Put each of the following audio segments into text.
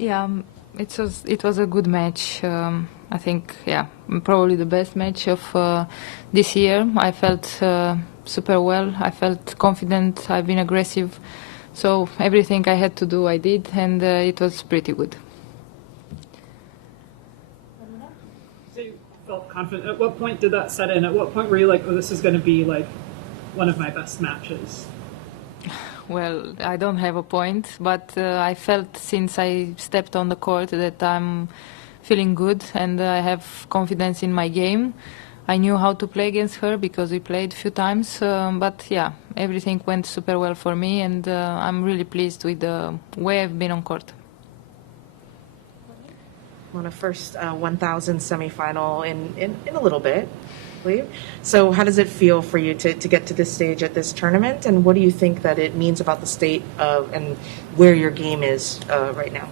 Yeah, it was a good match. I think, yeah, probably the best match of this year. I felt super well. I felt confident. I've been aggressive. So everything I had to do, I did, and it was pretty good. So you felt confident. At what point did that set in? At what point were you like, oh, this is going to be like one of my best matches? Well, I don't have a point, but I felt since I stepped on the court that I'm feeling good and I have confidence in my game. I knew how to play against her because we played a few times, but yeah, everything went super well for me, and I'm really pleased with the way I've been on court. On a first 1,000 semifinal in a little bit, I believe. So how does it feel for you to get to this stage at this tournament, and what do you think that it means about the state of and where your game is right now?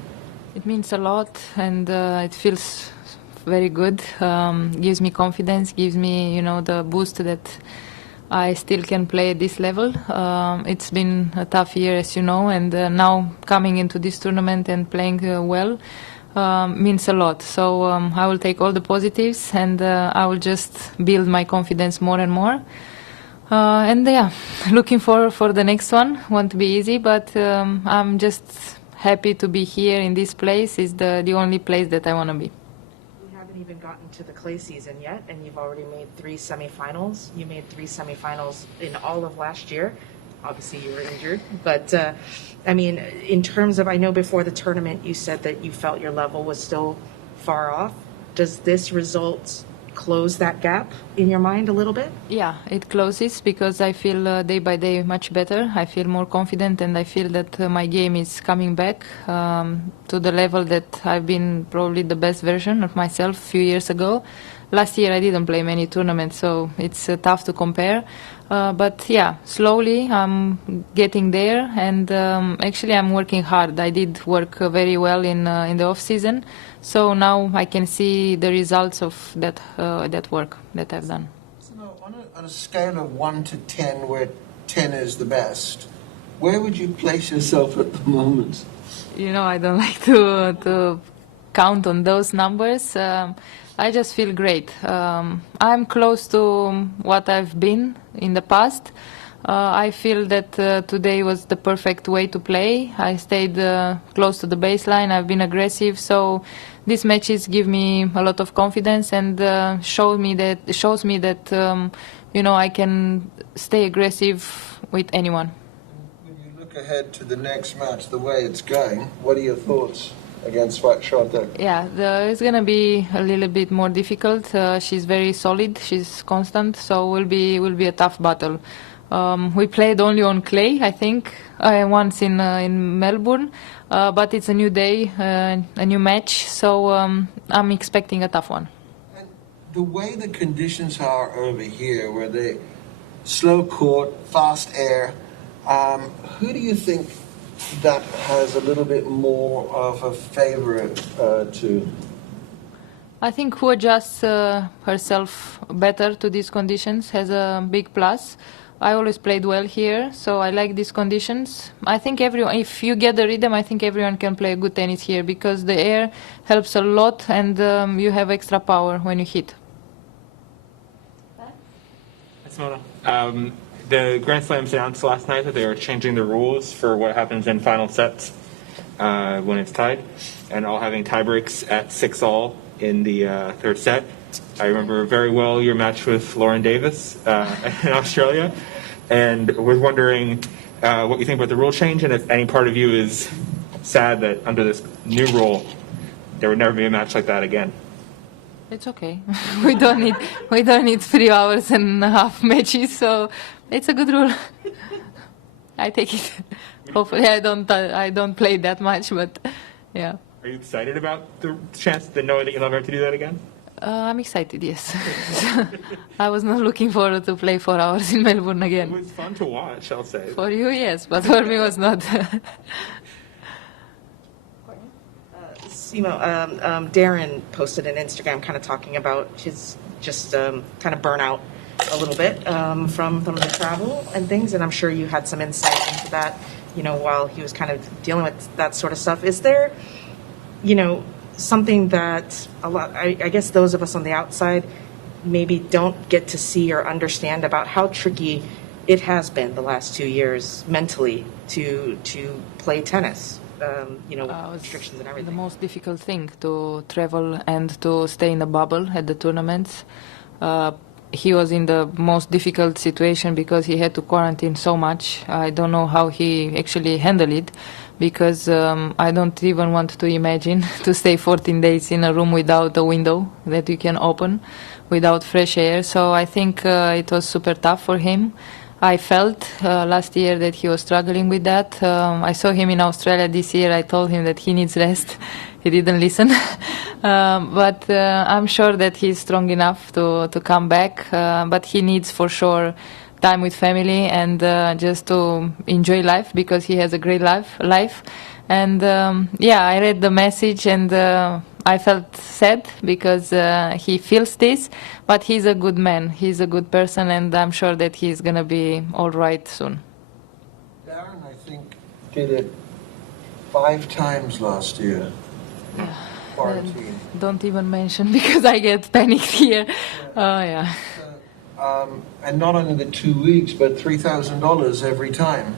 It means a lot, and it feels very good. Gives me confidence, gives me, the boost that I still can play at this level. It's been a tough year, as you know, and now coming into this tournament and playing well means a lot. So I will take all the positives, and I will just build my confidence more and more. And yeah, looking for the next one. Won't be easy, but I'm just happy to be here in this place. It's the only place that I want to be. We haven't even gotten to the clay season yet, and you've already made 3 semifinals. You made 3 semifinals in all of last year. Obviously, you were injured, but I mean, in terms of, I know before the tournament you said that you felt your level was still far off. Does this result close that gap in your mind a little bit? Yeah, it closes because I feel day by day much better. I feel more confident, and I feel that my game is coming back to the level that I've been probably the best version of myself a few years ago. Last year I didn't play many tournaments, so it's tough to compare. But yeah, slowly I'm getting there, and actually I'm working hard. I did work very well in the off season, so now I can see the results of that work that I've done. So now, on a scale of 1 to 10, where 10 is the best, where would you place yourself at the moment? I don't like to count on those numbers. I just feel great. I'm close to what I've been in the past. I feel that today was the perfect way to play. I stayed close to the baseline. I've been aggressive. So these matches give me a lot of confidence and shows me that I can stay aggressive with anyone. When you look ahead to the next match, the way it's going, what are your thoughts against Svartsjota? Yeah, it's going to be a little bit more difficult. She's very solid. She's constant. So will be a tough battle. We played only on clay, I think, once in Melbourne. But it's a new day, a new match. So I'm expecting a tough one. And the way the conditions are over here, where they slow court, fast air, who do you think that has a little bit more of a favorite to? I think who adjusts herself better to these conditions has a big plus. I always played well here, so I like these conditions. I think if you get the rhythm, I think everyone can play good tennis here because the air helps a lot, and you have extra power when you hit. Simona, the Grand Slams announced last night that they are changing the rules for what happens in final sets when it's tied, and all having tie breaks at 6-all in the third set. I remember very well your match with Lauren Davis in Australia, and was wondering what you think about the rule change, and if any part of you is sad that under this new rule there would never be a match like that again. It's okay. we don't need 3 hours and a half matches, so it's a good rule. I take it. Hopefully, I don't play that much, but yeah. Are you excited about the chance to know that you'll never have to do that again? I'm excited, yes. I was not looking forward to play 4 hours in Melbourne again. It was fun to watch, I'll say. For you, yes, but for me, it was not. Darren posted an Instagram kind of talking about his just kind of burnout a little bit from the travel and things, and I'm sure you had some insight into that, while he was kind of dealing with that sort of stuff. Is there something that I guess those of us on the outside maybe don't get to see or understand about how tricky it has been the last 2 years mentally to play tennis, with restrictions and The everything. most difficult thing to travel and to stay in a bubble at the tournaments. He was in the most difficult situation because he had to quarantine so much. I don't know how he actually handled it, because I don't even want to imagine to stay 14 days in a room without a window that you can open, without fresh air. So I think it was super tough for him. I felt last year that he was struggling with that. I saw him in Australia this year. I told him that he needs rest. He didn't listen. But I'm sure that he's strong enough to come back. But he needs for sure time with family and just to enjoy life, because he has a great life. And I read the message, and I felt sad because he feels this, but he's a good man. He's a good person, and I'm sure that he's going to be all right soon. Darren, I think, did it 5 times last year. Quarantine. Don't even mention, because I get panicked here. Oh, yeah. And not only the 2 weeks, but $3,000 every time.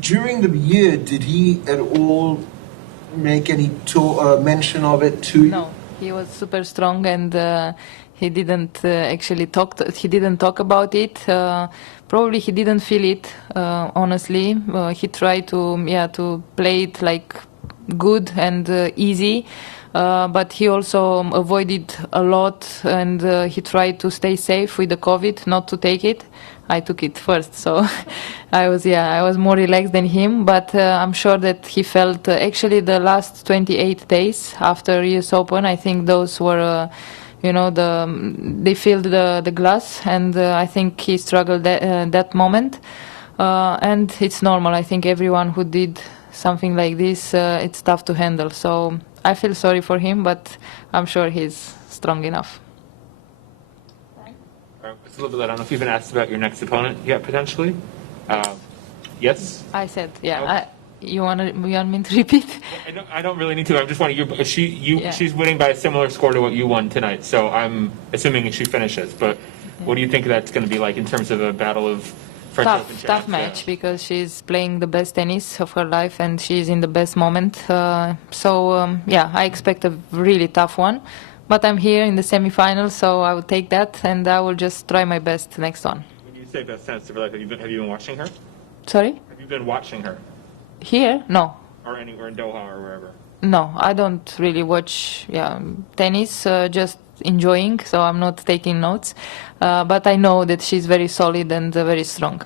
During the year, did he at all make any mention of it to you? No, he was super strong, and he didn't actually he didn't talk about it. Probably he didn't feel it. Honestly, he tried to play it like good and easy. But he also avoided a lot, and he tried to stay safe with the COVID, not to take it. I took it first, so I was more relaxed than him. But I'm sure that he felt actually the last 28 days after US Open. I think those were, they filled the glass, and I think he struggled that moment. And it's normal. I think everyone who did something like this, it's tough to handle. So I feel sorry for him, but I'm sure he's strong enough. It's a little bit. I don't know if you've been asked about your next opponent yet, potentially. Yes. I said, Okay. You want me to repeat? I don't really need to. I'm just wondering. Yeah. She's winning by a similar score to what you won tonight. So I'm assuming she finishes. But what do you think that's going to be like in terms of a battle of French Open champs? Tough match, because she's playing the best tennis of her life, and she's in the best moment. I expect a really tough one. But I'm here in the semifinals, so I will take that, and I will just try my best next one. When you say best tennis of her life, have you been watching her? Sorry? Have you been watching her? Here? No. Or anywhere in Doha or wherever? No, I don't really watch tennis, just enjoying, so I'm not taking notes. But I know that she's very solid and very strong.